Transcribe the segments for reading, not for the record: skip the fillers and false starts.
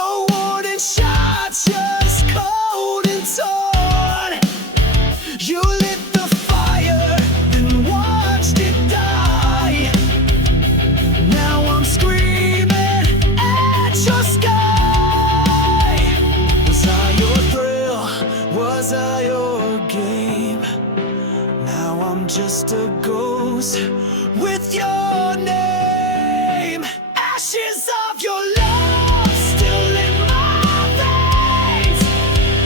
No warning shot, just cold and torn. You lit the fire, then watched it die. Now I'm screaming at your sky. Was I your thrill? Was I your game? Now I'm just a ghost with your name. Ashes of your love still in my veins,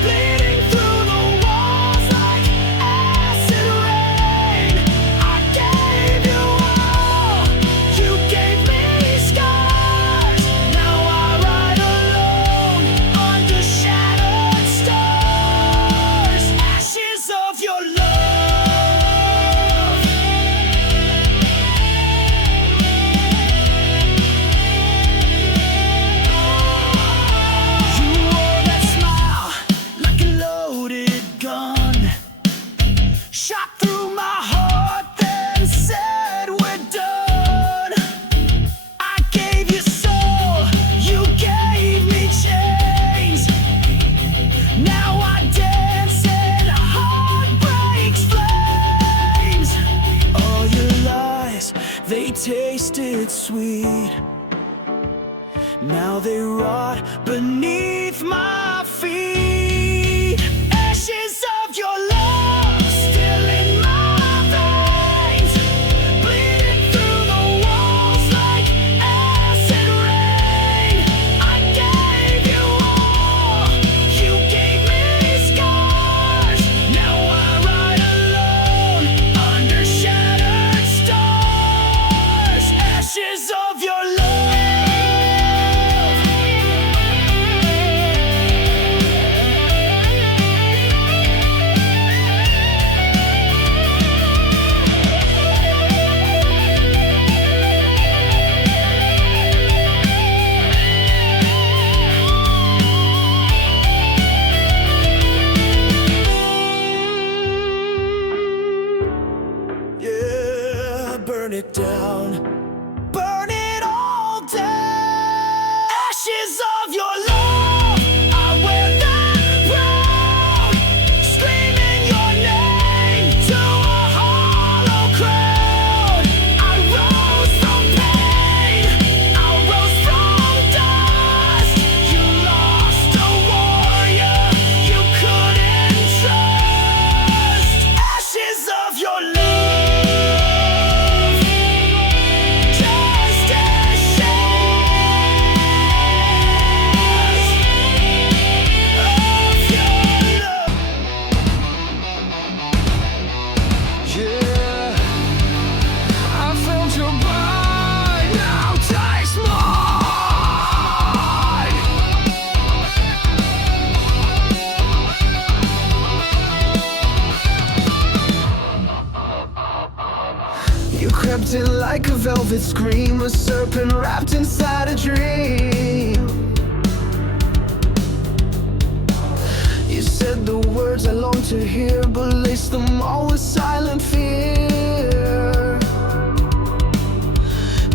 bleeding through the walls like acid rain. I gave you all, you gave me scars. Now I ride alone under shattered stars. Ashes of your love. You wore that smile like a loaded gun, shot through my heart, then said we're done. I gave you soul, you gave me chains. Now I dance in heartbreak's flames. All your lies, they tasted sweet. Now they rot beneath my feet. Ashes of your love still in my veins, bleeding through the walls like acid rain. I gave you all, you gave me scars. Now I ride alone under shattered stars. Ashes of your love. Yeah, burn it down, burn it all down. Ashes of your love, I wear that proud, screaming your name to a hollow crowd. I rose from pain, I rose from dust. You lost a warrior you couldn't trust. Ashes of your love. Just ashes of your love. Yeah, I felt your bite, now taste mine. You crept in like a velvet scream, a serpent wrapped inside a dream. You said the words I longed to hear, but laced them all with silent fear.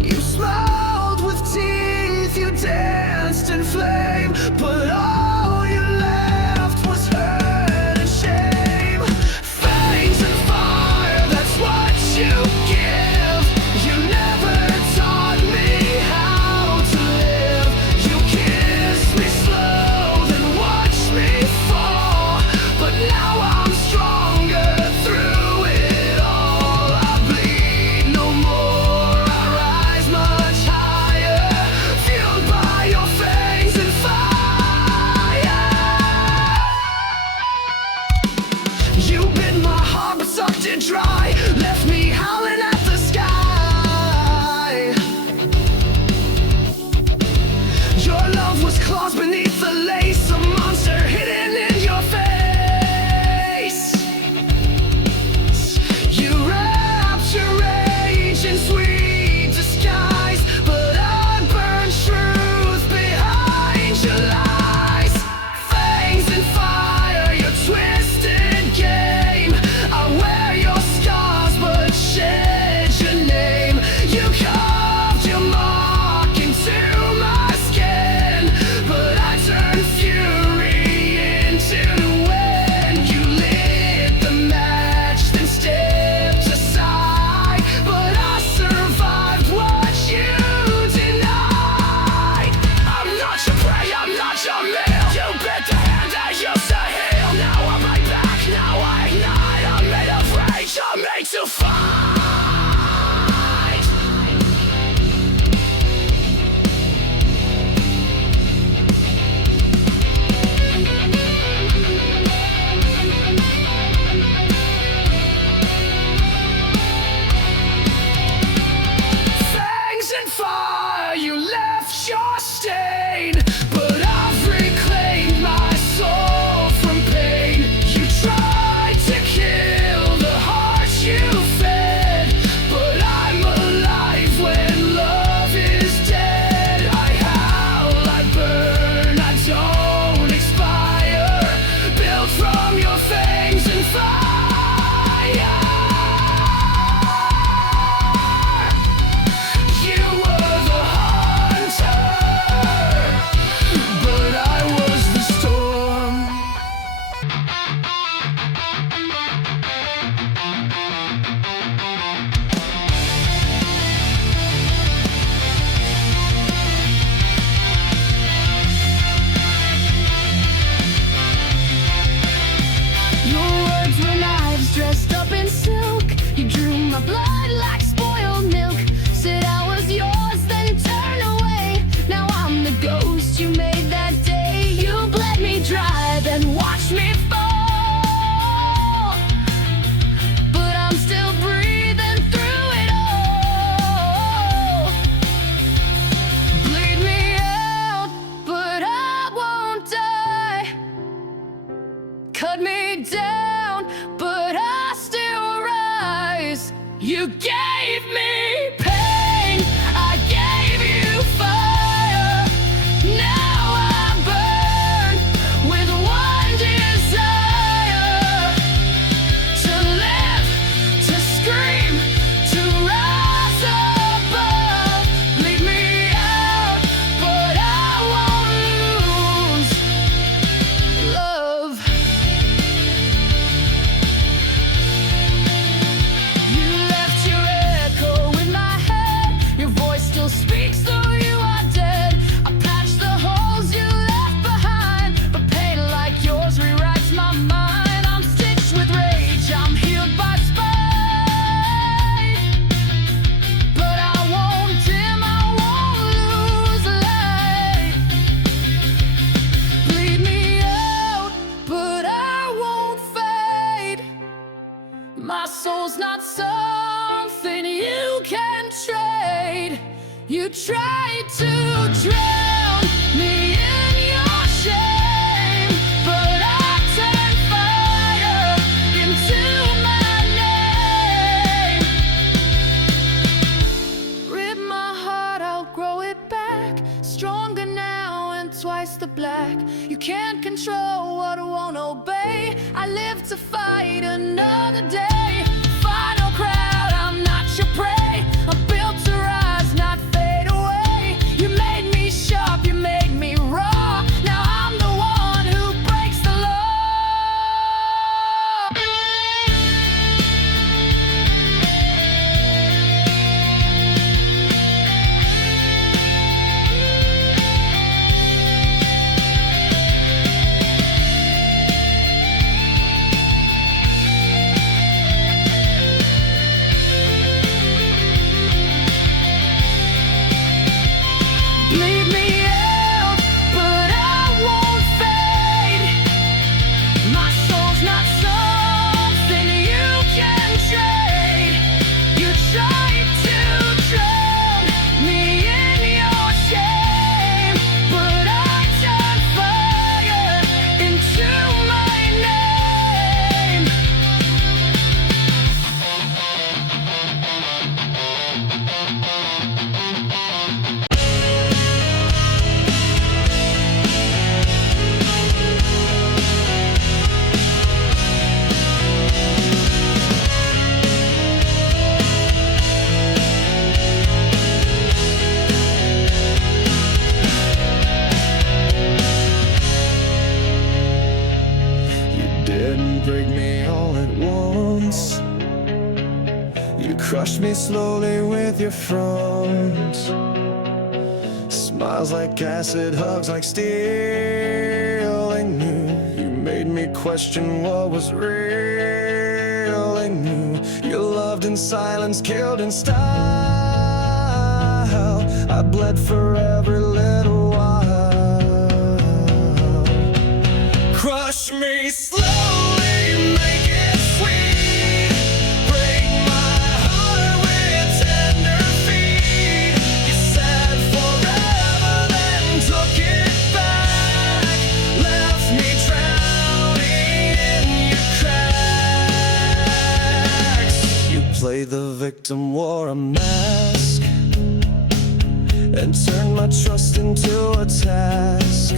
You smiled with teeth, you danced in flame, but all you left was hurt and shame. Fangs and fire, that's what you give. You never taught me how to live. You kissed me slow, then watched me fall. But now I'm stronger through it all. I bleed no more, I rise much higher, fueled by your fangs and fire. You bit my heart but sucked it dry, left me howling at the sky. Your love was claws beneath the lace, a monster hidden in your face. You wrapped your rage in sweet disguise, but I burned truth behind your lies. Fangs and fire, your twisted game. I wear your scars, but shed your name. You carved your mark into my skin, but I You gave me pain, I gave you fire. Now I burn with one desire: to live, to scream, to rise above. Leave me out, but I won't lose love. You left your echo in my head. Your voice still speaks though you are dead. I patched the holes you left behind, but pain like yours rewrites my mind. I'm stitched with rage, I'm healed by spite, but I won't dim, I won't lose light. Bleed me out, but I won't fade. My soul's not something you can trade. You tried to drown me in your shame, but I turned fire into my name. Rip my heart, I'll grow it back, stronger now and twice the black. You can't control what won't obey. I live to fight another day. Final crowd, I'm not your prey. I'm built to rise, not fade away. You made me sharp, you made me raw. Now I'm the one who breaks the law. Bleed me out, but I won't fade. My soul's not something you can trade. You tried to drown me in your shame, but I turned fire into my name. You didn't break me all at once. You crushed me slowly with your front. Smiles like acid, hugs like steel. I knew you made me question what was real. I knew you loved in silence, killed in style. I bled for every little while. Crush me slowly, make it sweet. Break my heart with tender feet. You said forever, then took it back. Left me drowning in your cracks. You played the victim, wore a mask, and turned my trust into a task.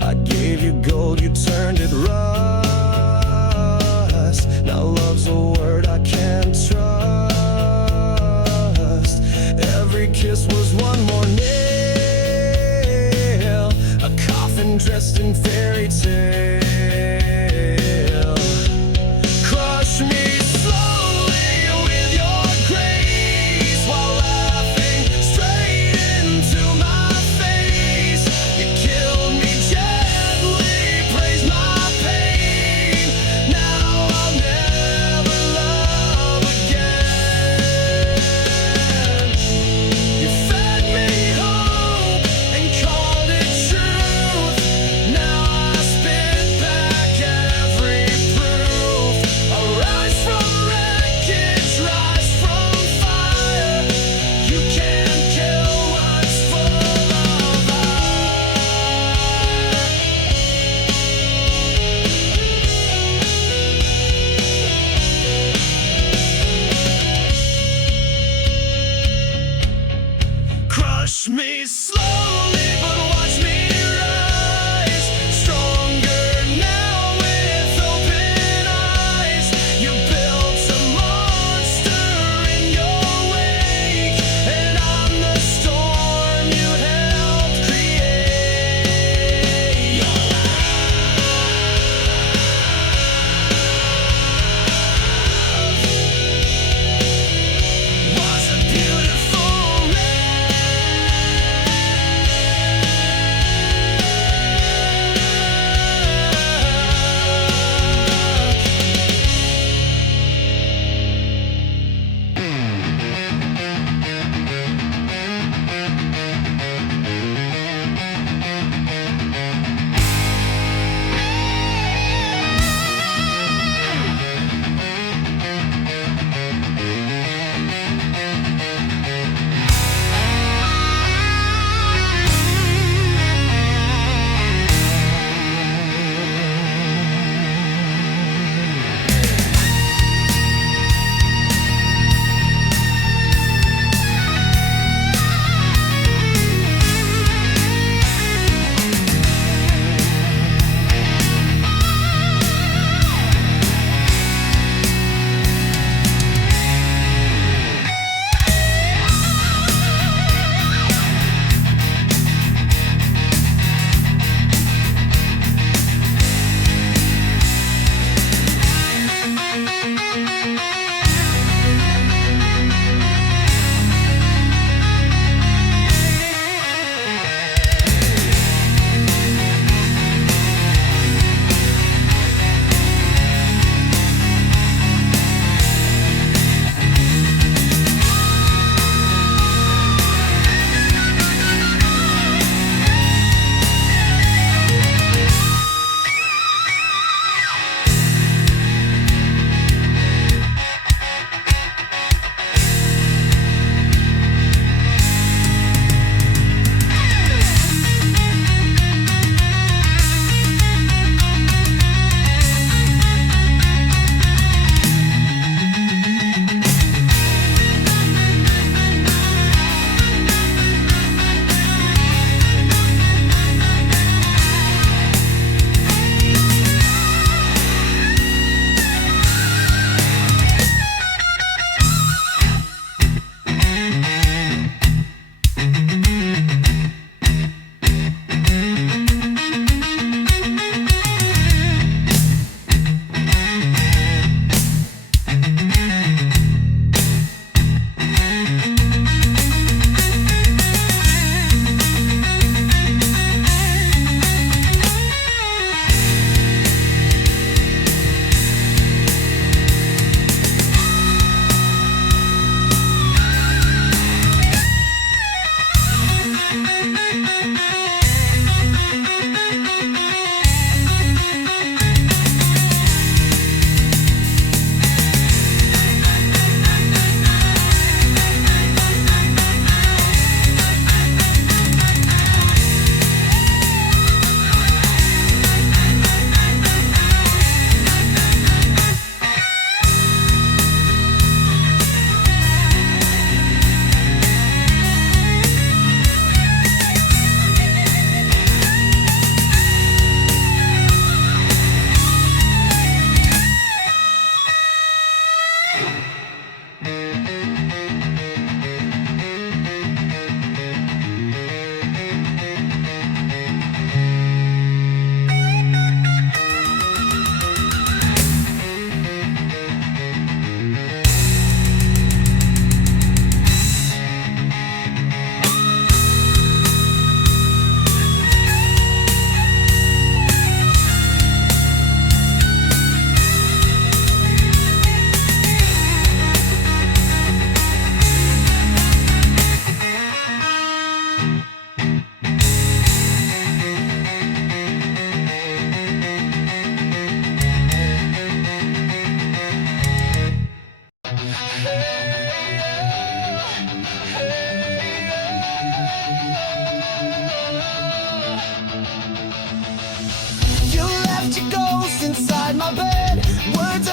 I gave you gold, you turned it rust. Now love's a word I can't trust. Every kiss was one more nail, a coffin dressed in fairy tale. Crush me slowly with your grace, while laughing straight into my face. You killed me gently, praise my pain. Now I'll never love me slowly, but watch me rise. Stronger now with open eyes. You built a monster in your wake, and I'm the storm you helped create. Your love was a beautiful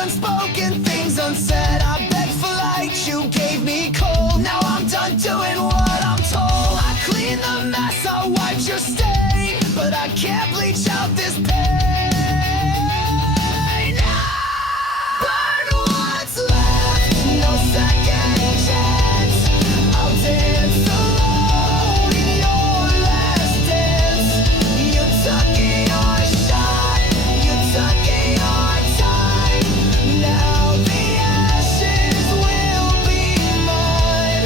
unspoken, things unsaid. I begged for light, you gave me cold. Now I'm done doing what I'm told. I clean the a mess. I wiped your stain, but I can't bleach out this pain. Burn what's left, no second chance. I'll dance alone in your last dance. You took your shot, you took your time. Now the ashes will be mine.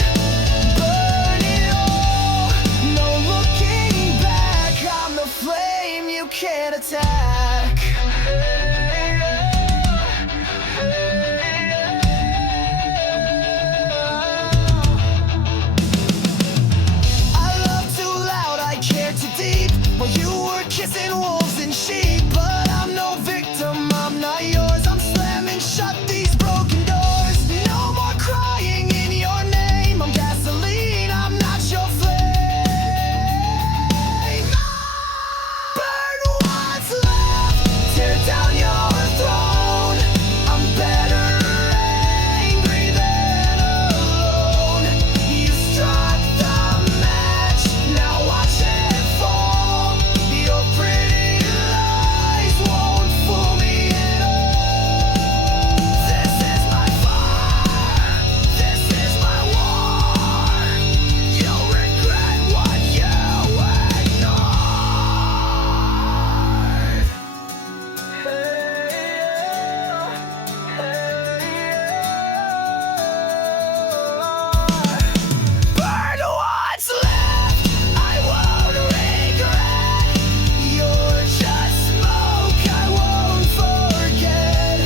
Burn it all, no looking back. I'm the flame you can't attack. I love too loud, I care too deep. While you were kissing wolves and sheep. But I'm no victim, I'm not yours. I'm slamming shut these broken doors. No more crying in your name. I'm gasoline, I'm not your flame. Burn what's left, tear down your throne. I'm better angry than alone. You struck the match, now watch it fall. Your pretty lies won't fool me at all. This is my fire, this is my war. You'll regret what you ignored. Burn what's left, I won't regret. You're just smoke, I won't forget.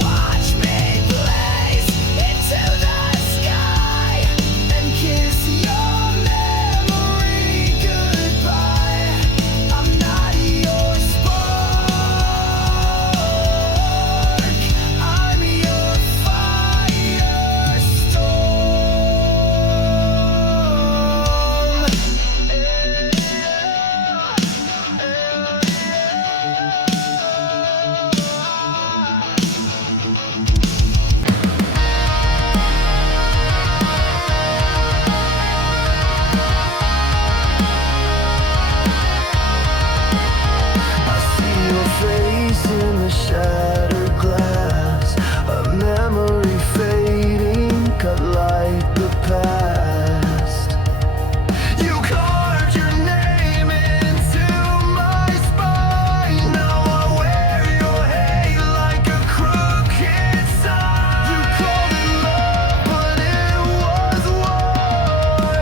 Watch me blaze into the sky and kiss your memory goodbye. I'm not your spark, I'm your I see your face in the shattered glass, a memory fading, cut like the past. You carved your name into my spine. Now I wear your hate like a crooked sign. You called it love, but it was war.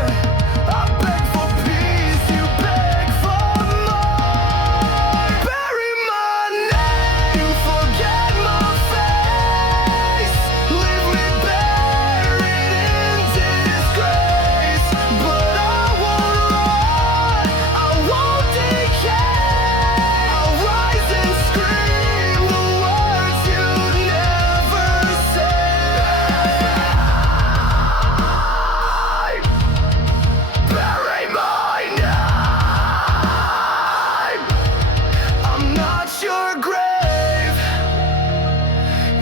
I beg for peace, you beg for more. Bury my name, forget my face. Leave me buried in disgrace. But I won't run, I won't decay. I'll rise and scream the words you never say. Bury my name. I'm not your grave.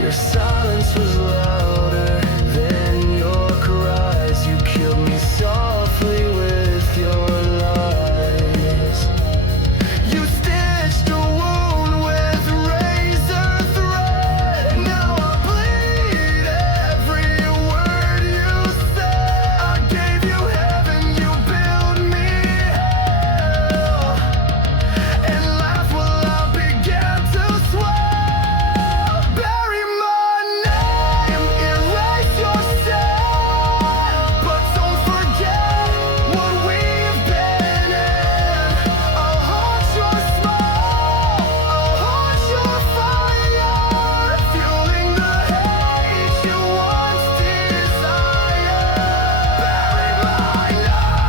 Your silence was louder than your cries. You killed me softly with your lies. You stitched a wound with razor thread. Now I bleed every word you said. I gave you heaven, you built me hell. And laugh while I began to swell. Bury my name, erase yourself. But don't forget what we've been in. I'll haunt your smile, I'll haunt your fire, fueling the hate you once desired. Bury my name.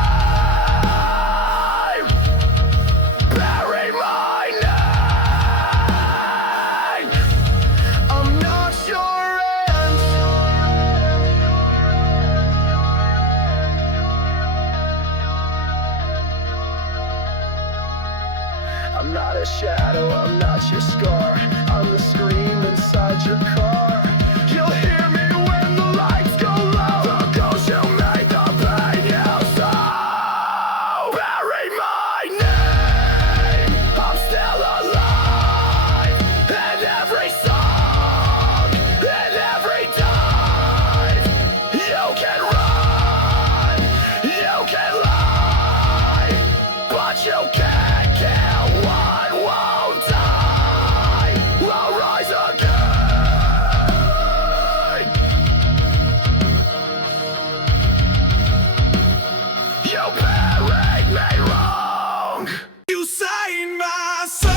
Bury my name. I'm not your end. I'm not a shadow, I'm not your scar. I'm the scream inside your car. You'll hear me when the lights go low. The ghost you made the pain you so. You can't kill what won't die. I'll rise again. You buried me wrong. You sang my soul,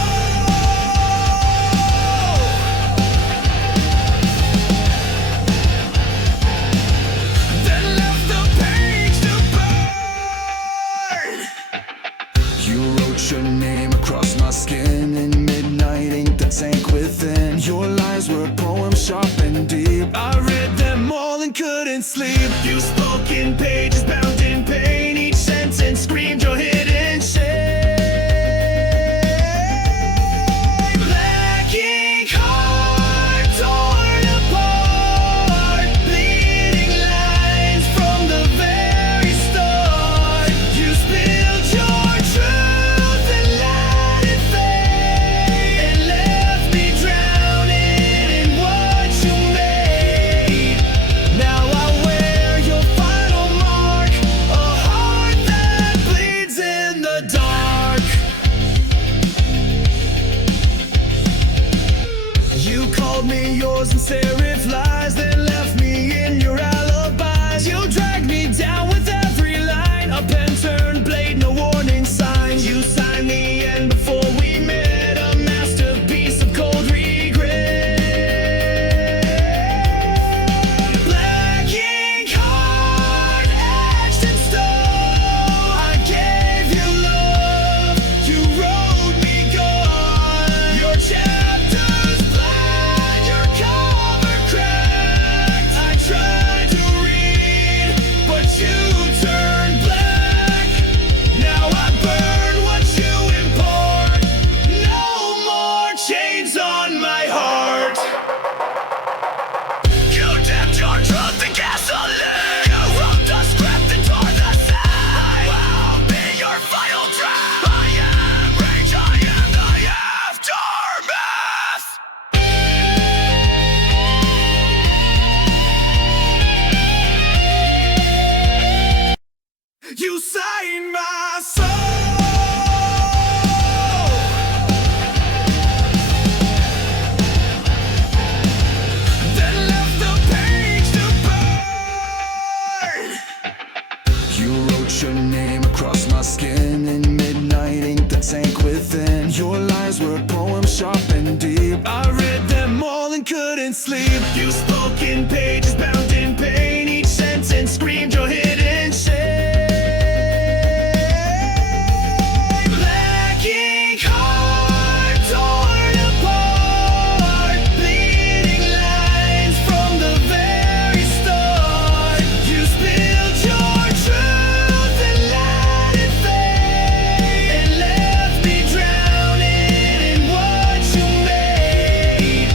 then left the page to burn. You wrote your name across my skin in midnight ink that sank within. Your lines were poems sharp and deep. I read them all and couldn't sleep. You spoke in pages bound in pain. Each sentence screamed your hidden shame. Black ink heart torn apart, bleeding lines from the very start. You spilled your truth and let it fade, and left me drowning in what you made. Now I wear your final mark, a heart that bleeds in the dark. You called me yours in serif lies, then left me in your alibis. You dragged me down with every line, a pen turned blade, no warning signs. You signed the end before we met, a masterpiece of cold regret. Black ink heart etched in stone. I gave you love, you wrote me gone. Your chapters blank, your cover cracked. I tried to read, but you turned black. Now I burn what you import. No more chains on my heart. You dipped your truth in gasoline. You wrote the script and tore the scene. Will be your final draft. I am rage, I am the aftermath. You sang my soul, then left the page to burn. You wrote your name across my skin in midnight ink that sank within. Your lines were poems sharp and deep. I read them all and couldn't sleep. You spoke in pages bound in pain. Each sentence screamed your hidden shame. Black ink heart torn apart, bleeding lines from the very start. You spilled your truth and let it fade, and left me drowning in what you made.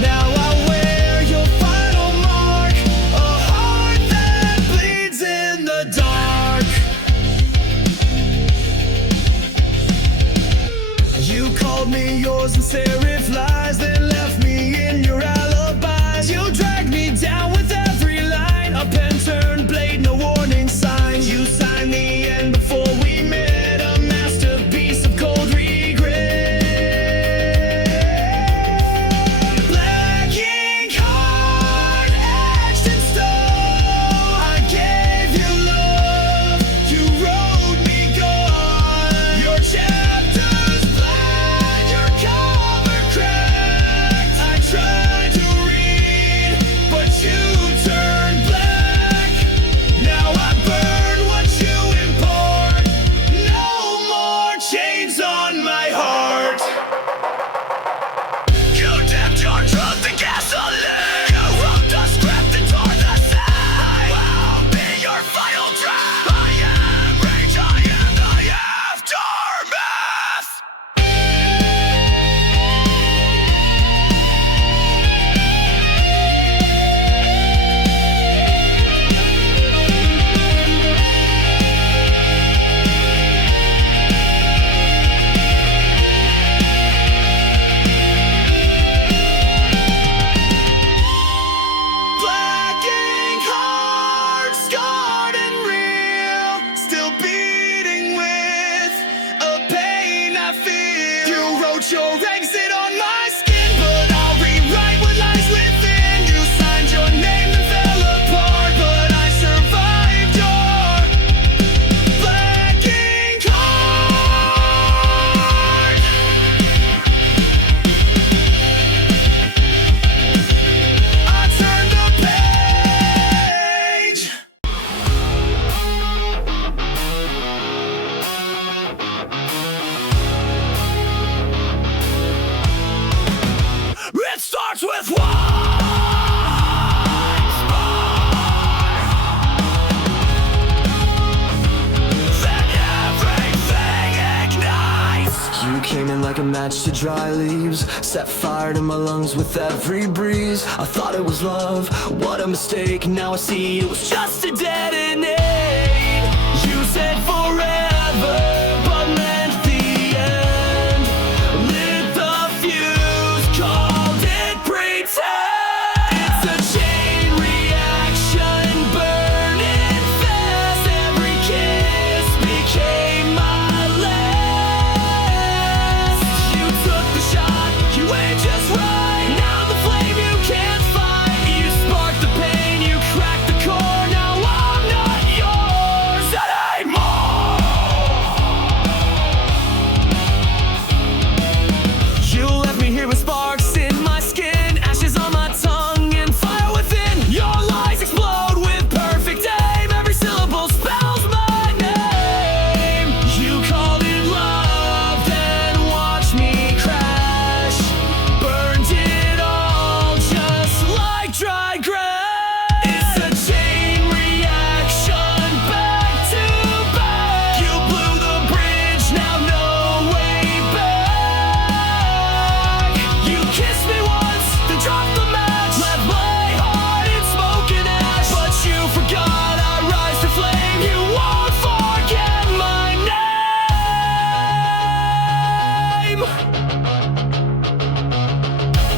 Now I wear your final mark, a heart that bleeds in the dark. You called me yours in serif lies, then left me in your alibis. You dragged me down with every line, a pen turned blade, no warning signs. You signed the end before we met, a masterpiece of cold regret. Black ink heart etched in stone. I gave you love, you wrote me gone. Your chapters blank, your cover cracked. came in like a match to dry leaves, set fire to my lungs with every breeze. I thought it was love, what a mistake. Now I see it was just a dead end. You said forever, but meant the end. Lit the fuse, called it pretend. It's a chain reaction, burning fast. Every kiss became my last. You took the shot, you aimed just right. Now the flame you can't fight. You sparked the pain, you cracked the core. Now I'm not yours anymore. You left me here with sparks in my skin, ashes on my tongue, and fire within. Your lies explode with perfect aim. Every syllable spells my name. You called it love, then watched me crash. Burned it all just like dry grass. It's a chain reaction, back to back. You blew the bridge, now no way back. You kissed me once, then dropped the match. Left my heart in smoke and ash. But you forgot I rise to flame. You won't forget my name.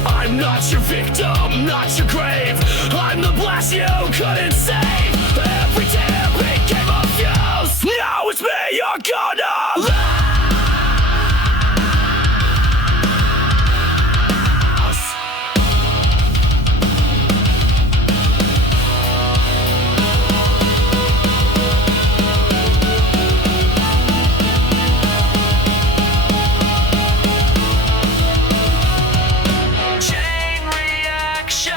I'm not your victim, not your grave. I'm the blast you couldn't save. Every tear became a fuse. Now it's me you're gonna lose. Chain reaction,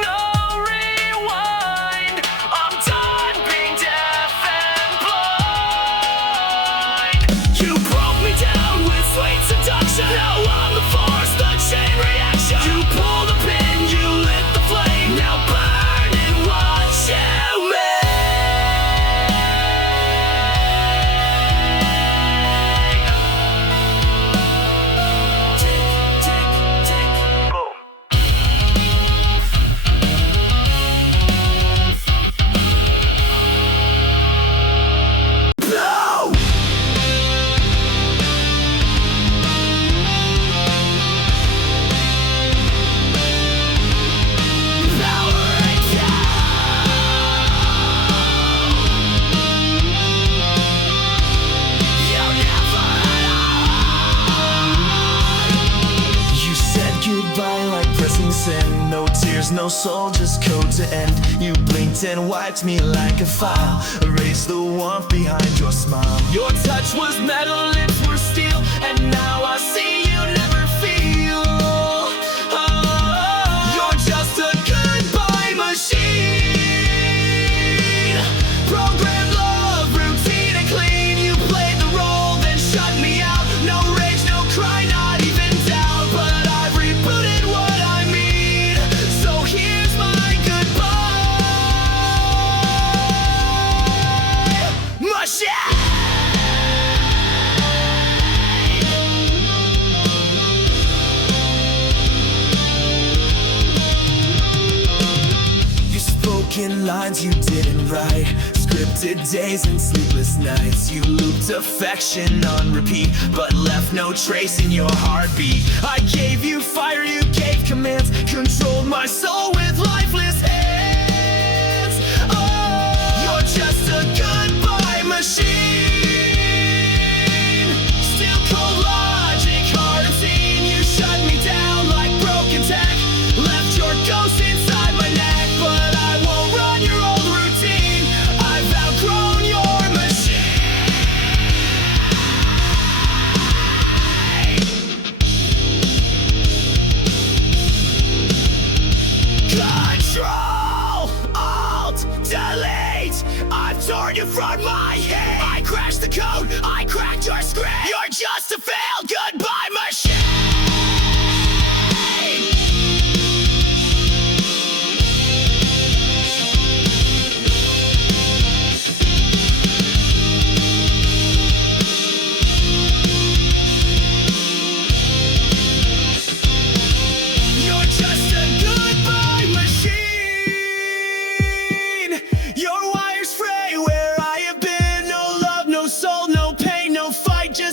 no rewind. I'm done being deaf and blind. You broke me down with sweet seduction. Now I'm the force, the chain reaction. You pull the pin, you lit the flame. Now burn and watch you make. Tick, tick, tick, boom. No! Powering down. You'll never know. You said goodbye like pressing send. No tears, no soul, just code to end. You blinked and wiped me like a file. Erased the warmth behind your smile. Your touch was metal, lips were steel. And now I see you never feel. Oh, you're just a goodbye machine. Programmed love, routine and clean. You played the role, then shut me out. No rage, no cry, not even doubt. But I've rebooted what I mean. So here's my goodbye machine. You spoke in lines you didn't write. Scripted days and sleepless nights. You looped affection on repeat, but left no trace in your heartbeat. I gave you fire, you gave commands. Controlled my soul with lifeless hands. Oh, you're just a goodbye machine. Still cold logic, hard unseen. You shut me down like broken tech. Left your ghost inside my neck, but I won't run your old routine. I've outgrown your machine. God.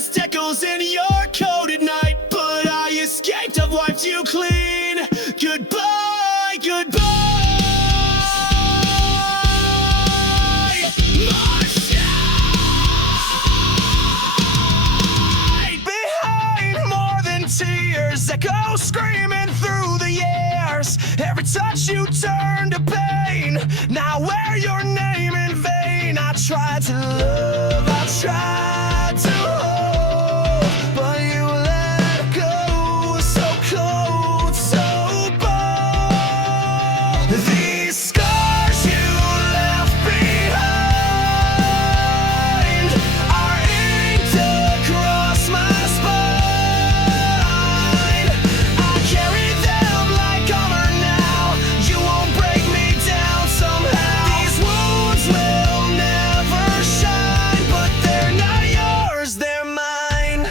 dust echoes in your coat at night, but I escaped, I've wiped you clean. Goodbye, goodbye. Behind more than tears, echo screaming through the years. Every touch you turn to pain. Now wear your name in vain. I tried to love, I tried to hold, but you let go. So cold, so bold. These scars you left behind are inked across my spine. I carry them like armor now. You won't break me down somehow. These wounds will never shine, but they're not yours, they're mine.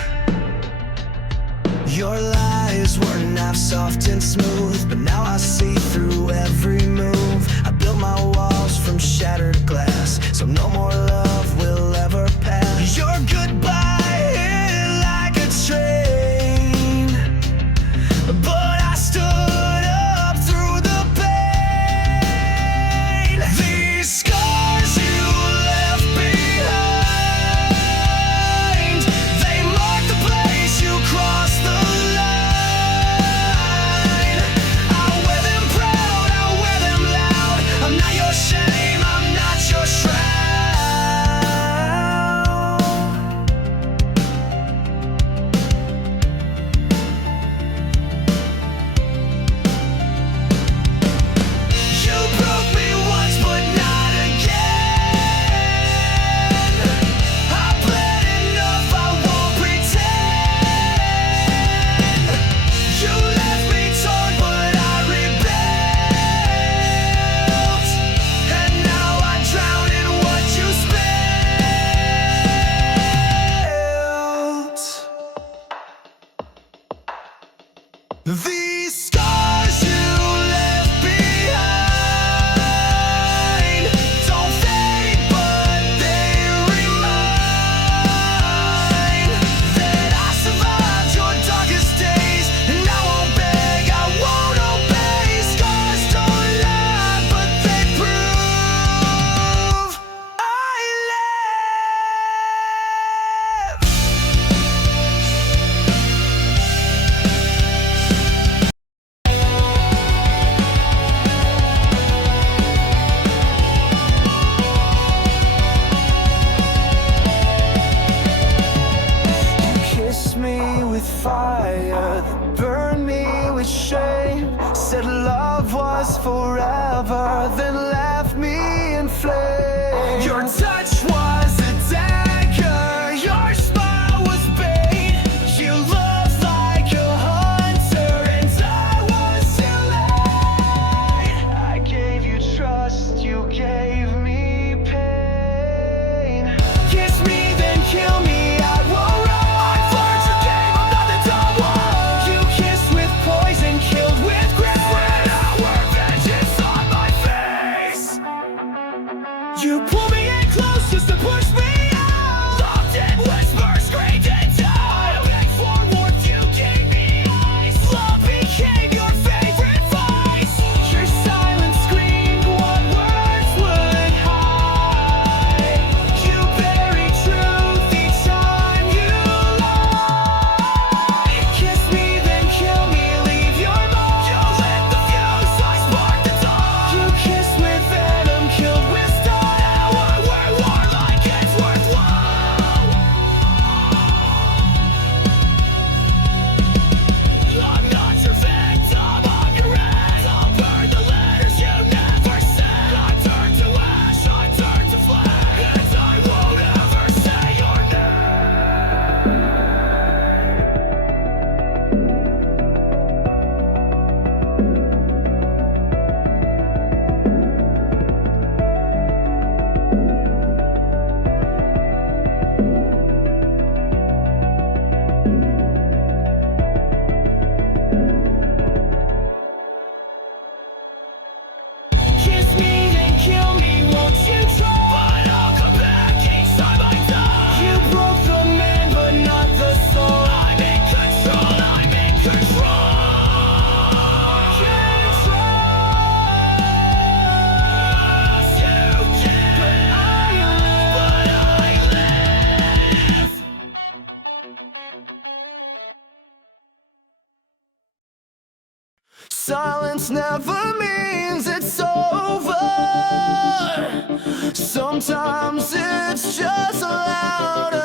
Your lies were not soft and smooth, but now I see through every move. I built my walls from shattered glass, so no more love will ever pass. Your goodbye hit like a train, but I stood up through the pain. These scars you left behind, they mark the place you crossed the line. I wear them proud, I wear them loud. I'm not your shame, I'm not your shroud. You broke me once, but not again. I bled enough, I won't pretend. You left me torn, but I rebuilt, and now I drown in what you spilled. These scars you left behind don't fade, but they remind that I survived your darkest days, and I won't beg, I won't obey. Scars don't lie, but they prove I live. Kiss me with fire, burn me with shame. Said love was forever, then left me in flames. Your touch was a dagger, your smile was bait. You looked like a hunter, and I was too late. I gave you trust, you gave me pain. Kiss me, then kill me, I won't run. I've learned your game, I'm not the dumb one. You kissed with poison, killed with grace. When our vengeance on my face, you pull me in close just to pull Silence never means it's over. Sometimes it's just louder.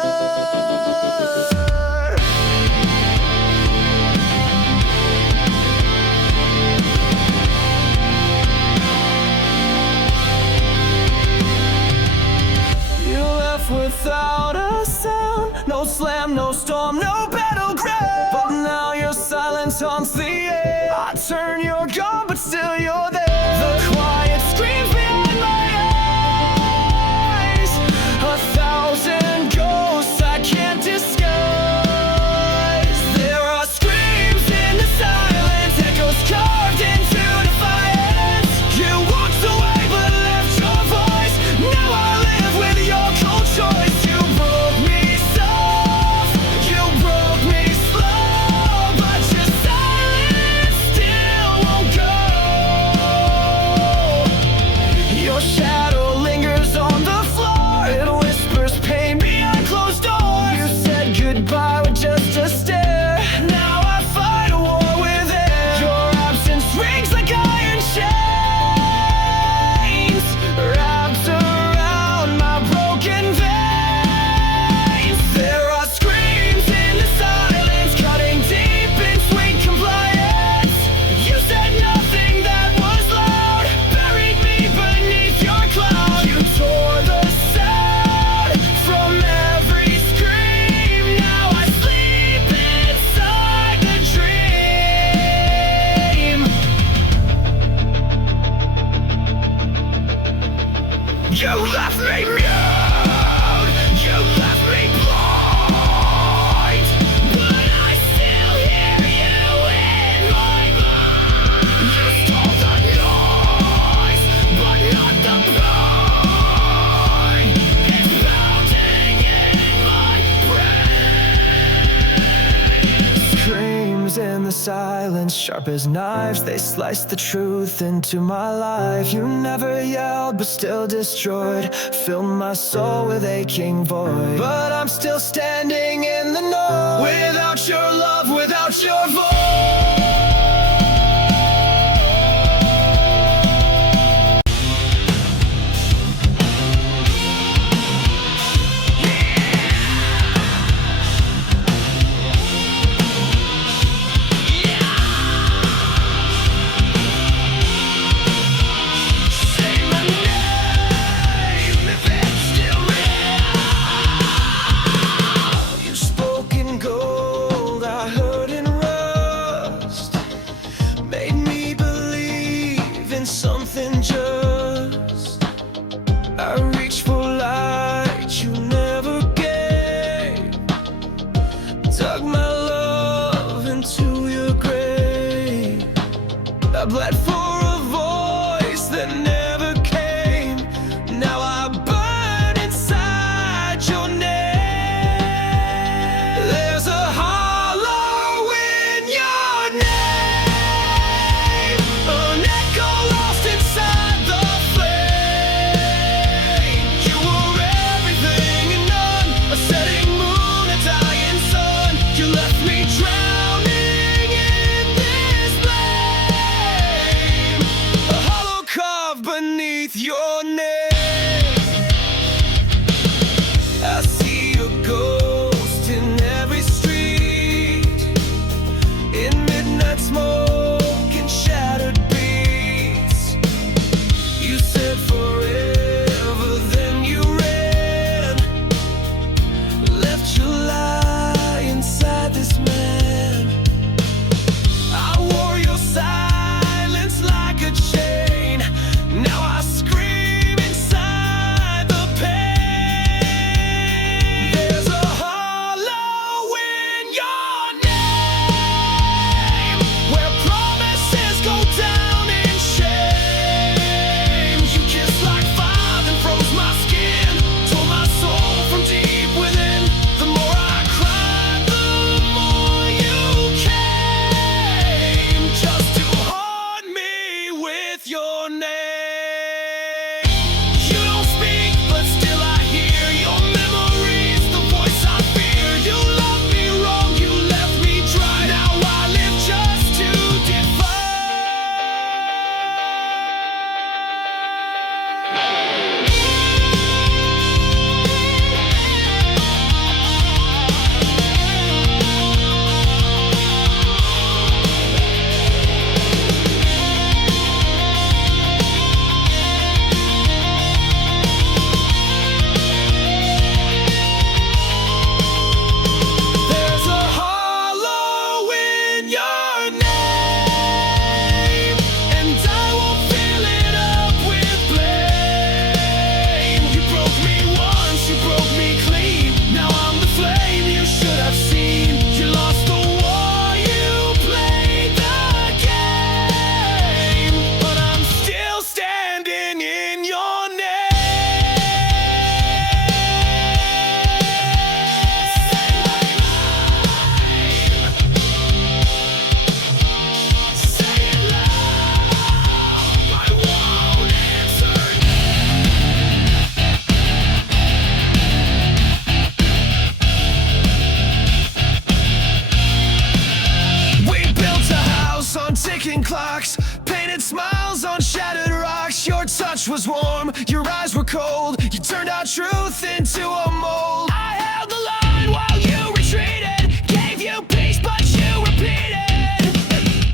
You left without a sound. No slam, no storm, no battleground. But now your silence haunts the air. I turn, you're gone, but still you're there. The quiet screams behind my eyes. 1,000 ghosts I can't disguise. There are screams in the silence, echoes carved into defiance. You walked away but left your voice. Now I live with your cold choice. You broke me soft, you broke me slow, but your silence still won't go. Your shadow lingers on the floor. It whispers pain behind closed doors. You said goodbye with just a stare. Now I fight a war with air. Your absence rings like iron chains, wrapped around my broken veins. There are screams in the silence, cutting deep in sweet compliance. You said nothing that was loud, buried me beneath your cloud. You tore the sound from every scream. Now I sleep inside the dream. You left me mute, you left me blind, but I still hear you in my mind. You stole the noise, but not the pain. It's pounding in my brain. Screams in the silence, sharp as knives, they slice the truth into my life. You never yelled, but still destroyed, filled my soul with aching void. But I'm still standing in the know, without your love, without your voice. Say my name if it's still real. You spoke in gold, I heard in rust. Made me believe in something just. I reached for light you never gave. Dug my love into your grave. I bled for a voice that never came. Now I burn inside your name. There's a hollow in your name, an echo lost inside the flame. You were everything and none, a setting moon, a dying sun. You left me drowning in this blame. touch was warm, your eyes were cold. You turned our truth into a mold. I held the line while you retreated, gave you peace but you repeated.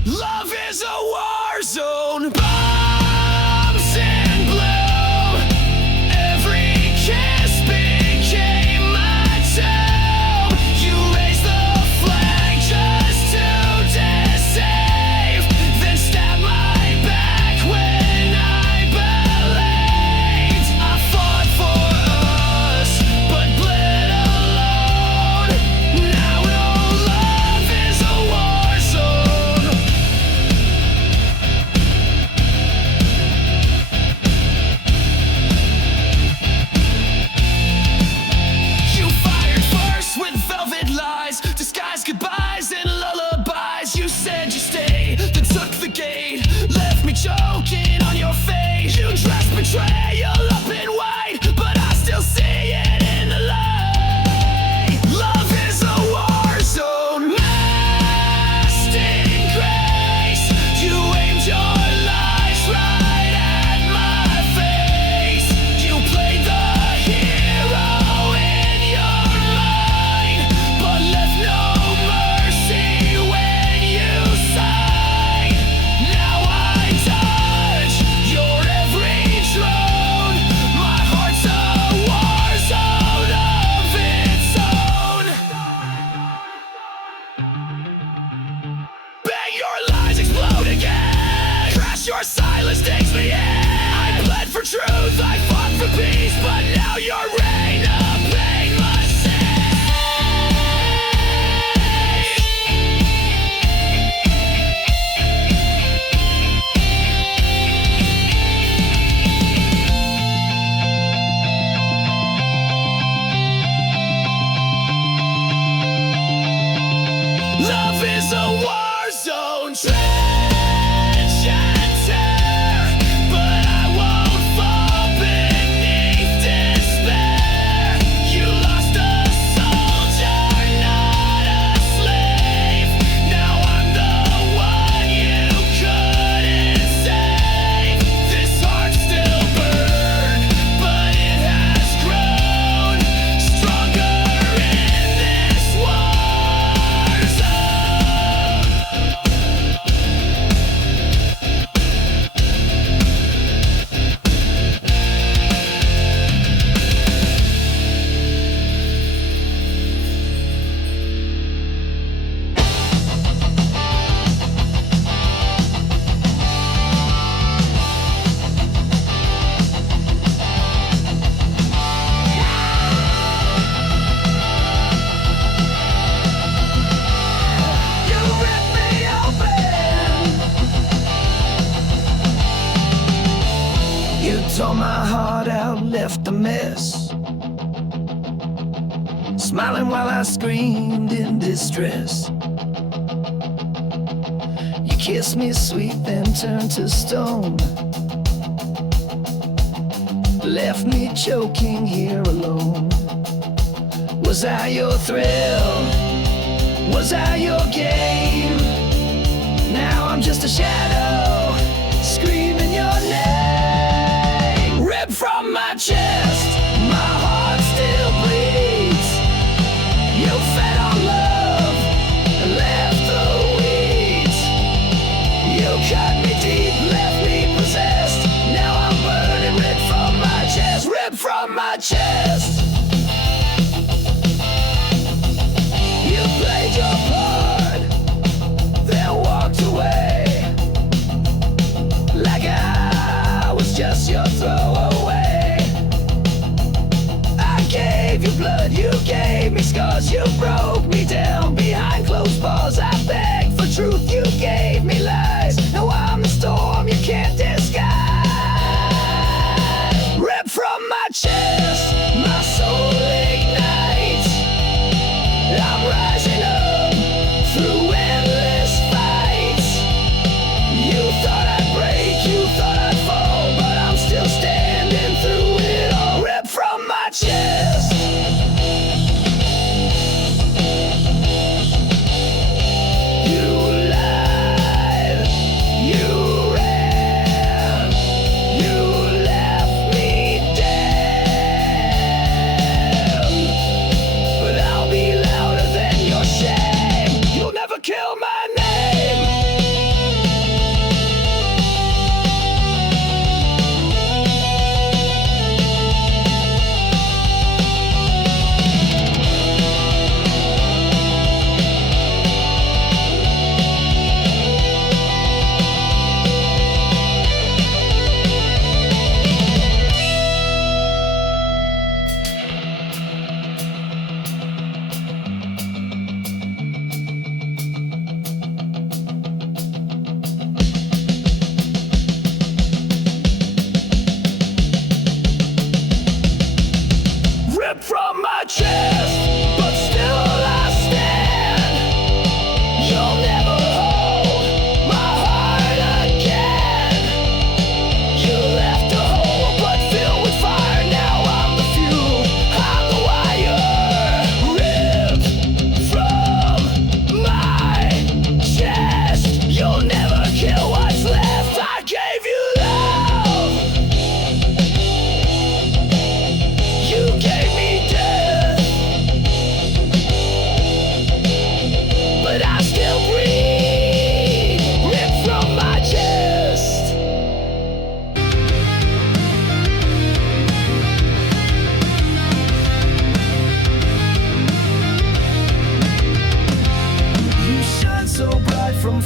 Love is a war zone. Bombs in blue. Every kiss became my tomb. You raised the flag just to deceive, then stabbed my back when I believed. I fought for us, but bled alone. Now no love is a war zone. You fired first with velvet lies, disguised goodbyes and lullabies. You said you stay, then took the gate, left me choking on your face. You dressed betrayal up in white, but I still see it in the light. Love is a war zone. Masked in grace, you aimed your lies right at my face. You played the hero in your mind, but left no mercy when you sang. Now I touch your every drone. My heart's a war zone of its own. Bang, your lies explode again. Crash, your silence takes me in. I bled for truth, I fought for peace, but now your reign of pain must Love is a war zone. Trench and tear, but I won't fall beneath despair. You lost a soldier, not a slave. Now I'm the one you couldn't save. This heart still burns, but it has grown stronger in this war zone. You ripped me open. You tore my heart out, left a mess. Smiling while I screamed in distress. You kissed me sweet, then turned to stone. Left me choking here alone. Was I your thrill? Was I your game? Now I'm just a shadow, screaming your name. Ripped from my chest, my heart still bleeds. You fed on love and left the weeds. You cut me deep, left me possessed. Now I'm burning, ripped from my chest, ripped from my chest. You played your part, then walked away, like I was just your throwaway.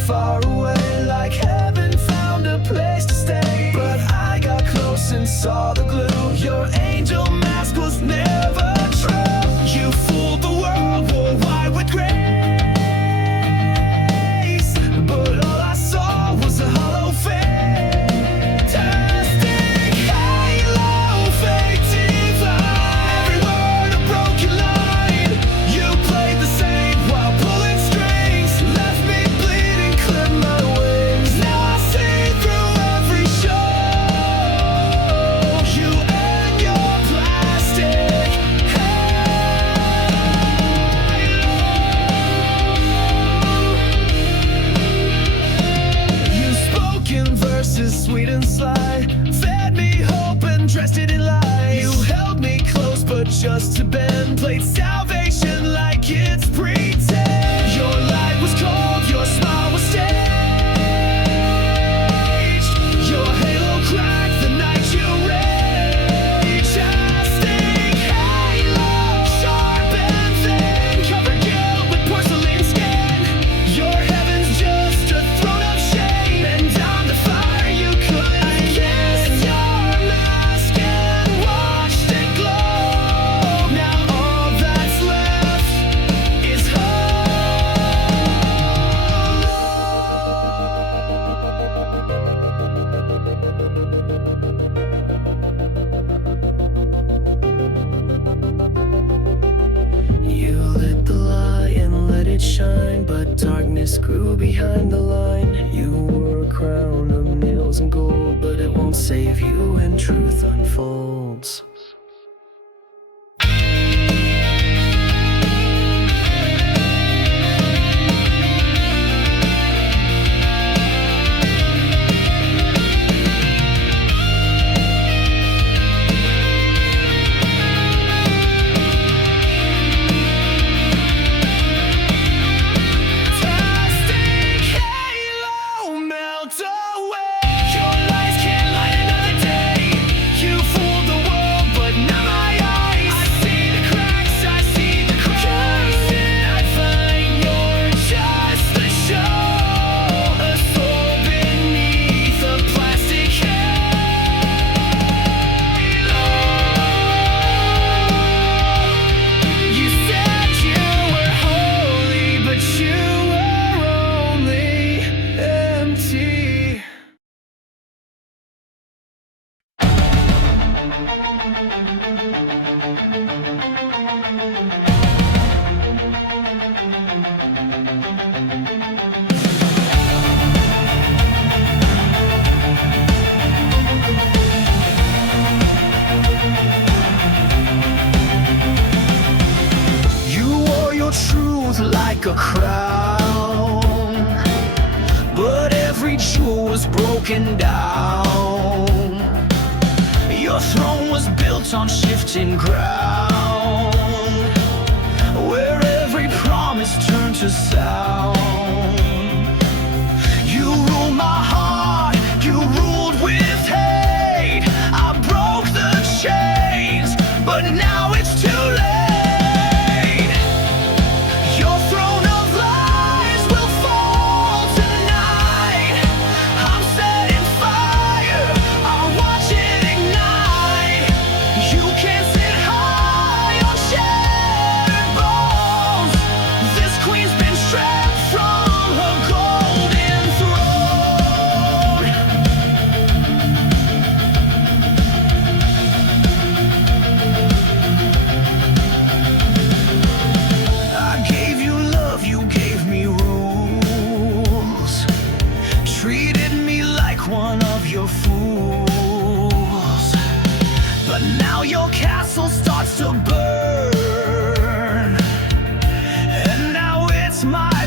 far away, like heaven found a place to stay. But I got close and saw the glue. Your angel mask was never true. You fooled the world, wore white with grace, but all I saw was a hollow fantastic halo, fake divine. Every word a broken line. You played the same while pulling strings, left me bleeding, clipped my wings. Now I see through every show, you and your plastic halo. You spoke in verses sweet and sly, fed me hope and dressed it in lies. You held me close but just to bend, played salvation like it's pretend. Your light was cold, your smile was staged. Your halo cracked the night you raged. Casting halo, sharp and thin, covered guilt with porcelain skin. Your heaven's just a throne of shame, and down the fire you could. I kissed your mask and watched it glow. Now all that's left is You lit the light and let it shine, but darkness grew behind the line. You wore a crown of nails and gold, but it won't save you when truth unfolds. Plastic halo, melt away. Your lies can't light another day. You fooled the world, but now my eyes, I see the cracks, I see the cracks. I find you're just a show, a soul beneath a plastic halo. You said you were holy, but you were only empty. You wore your truth like a crown, but every jewel was broken down. Your throne was built on shifting ground, where every promise turned to sound. You ruled my heart, you ruled with hate. I broke the chains, but now it's too late. Your throne of lies will fall tonight. I'm setting fire, I'll watch it ignite. You can't sit high on shattered bones. This queen's been stripped from her golden throne. I gave you love, you gave me rules, treated me like one of your fools. But now your castle starts to burn, and now it's my